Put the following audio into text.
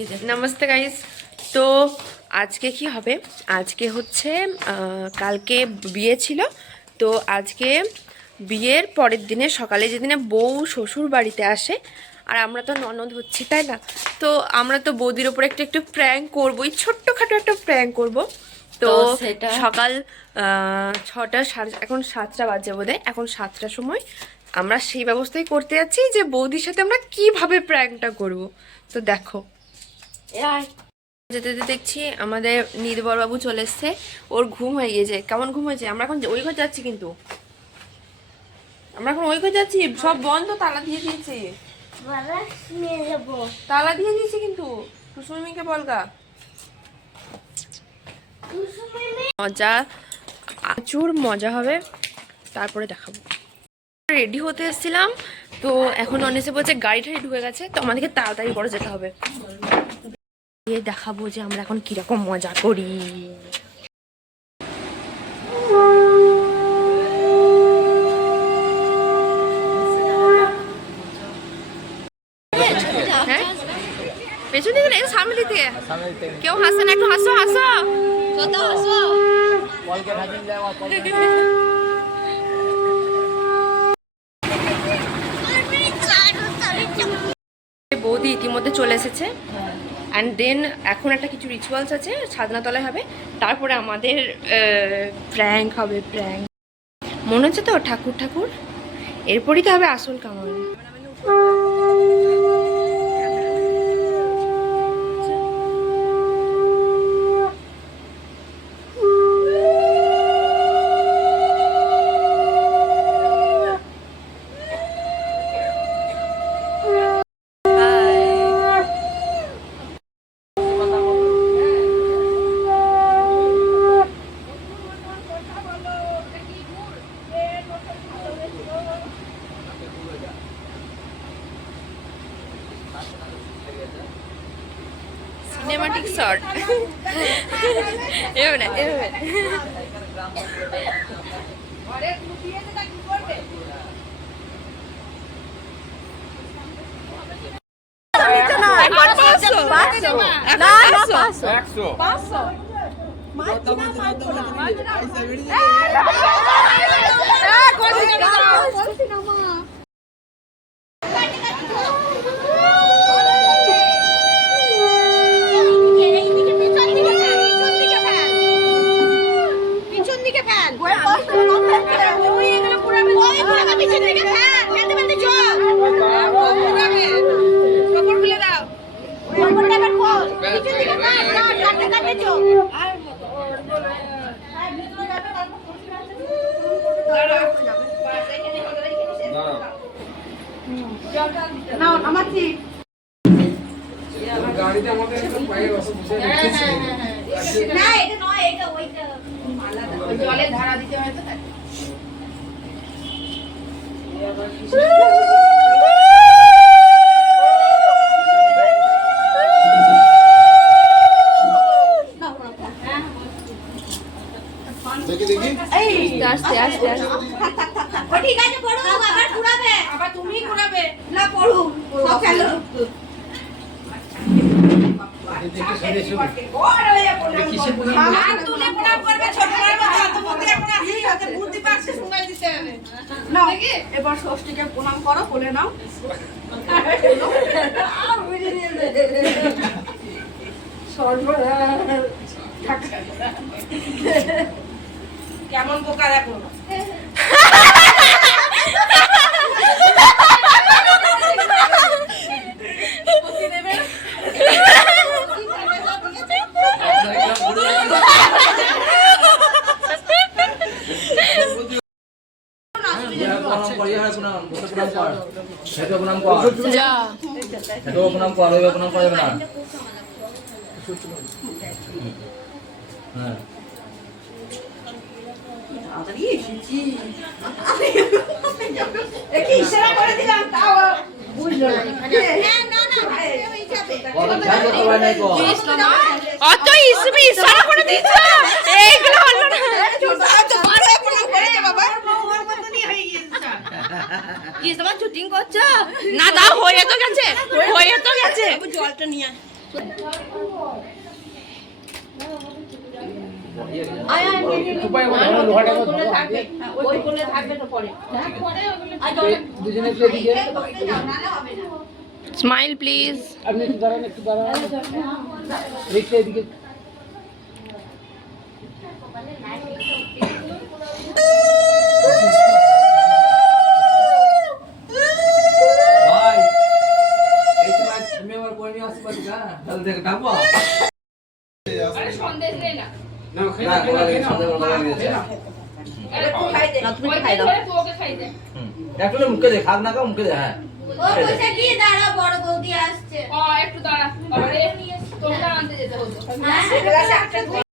नमस्ते गाइस। तो आज के কি হবে আজকে হচ্ছে কালকে বিয়ে ছিল। তো আজকে বিয়ের পরের দিনে সকালে যেদিনে বউ শ্বশুর বাড়িতে আসে আর আমরা তো ননদ হচ্ছি তাই না, তো আমরা তো বৌদির উপর একটু একটু প্র্যাঙ্ক করবো, এই ছোট্টখাটো একটা প্র্যাঙ্ক করব। তো সেটা সকাল 6টা এখন 7টা বাজে বোধহয়, এখন 7টার সময় আমরা সেই ব্যবস্থাই করতে যাচ্ছি যে বৌদির সাথে আমরা কিভাবে প্র্যাঙ্কটা করব। তো দেখো যেতে যেতে দেখছি আমাদের নির্ভর বাবু চলে এসছে, ওর ঘুম হয়ে গিয়েছে। কেমন ঘুম হয়েছে? আমরা এখন ওই ঘর যাচ্ছি, কিন্তু আমরা এখন ওই ঘর যাচ্ছি, সব বন্ধ, তালা দিয়ে দিয়েছি, তালা দিয়ে দিয়েছি। কিন্তু কুসুমিকে বলগা মজা, প্রচুর মজা হবে, তারপরে দেখাবো। রেডি হতে এসেছিলাম, তো এখন অনেসে বলছে গাড়ি ঠাড়ি ঢুকে গেছে, তো আমাদেরকে তাড়াতাড়ি করে যেতে হবে। দেখাবো যে আমরা এখন কিরকম মজা করি। পেছন দিকে না, সামনে দিকে কেউ হাসে না, একটু হাসো হাসো হাসো। বৌদি ইতিমধ্যে চলে এসেছে, অ্যান্ড দেন এখন একটা কিছু রিচুয়ালস আছে, ছাদনাতলায় হবে, তারপরে আমাদের প্র্যাঙ্ক হবে। প্র্যাঙ্ক মনে হচ্ছে তো ঠাকুর ঠাকুর, এরপরই তো হবে আসল কামান। সিনেমাটিক শট এভাবে না, এভাবে গাড়িতে আমাদের পায়ের অসুবিধা না, এটা নয়, এটা ওইটা আলাদা, ওই জলে ধারা দিতে হয় তো তাই। দেখি দেখি এই আস্তে আস্তে আস্তে, ও ঠিক আছে, পড়ো, আবার ঘুরাবে, আবার তুমি ঘুরাবে না, পড়ো সব খেলো। দেখি শুনে শুনে ওর হয়ে পড়লো, আর তুলে পড়া করবে, ছোট করবে, তো বুদ্ধি আপনি আসি হাতে বুদ্ধি পারছে শুনাই দিতে হবে না। দেখি এবার ষষ্ঠীকে প্রণাম করো, বলে নাও কেমন বোকা দেখো। অত ইশারা করে দিচ্ছ, এইগুলো হলো না। কি তোমার শুটিং করছো না? দাও, হয়ে তো গেছে, হয়ে তো গেছে, জলটা নিয়ে স্মাইল প্লিজ। আপনি একটু দাঁড়ান, একটু দাঁড়ান, দেখতে এদিকে। মুখে দে, খাব না খাও মুখে দে। হ্যাঁ বড় বৌদি আসছে। একটু দাঁড়া, তোমরা আনতে যেতে হতো।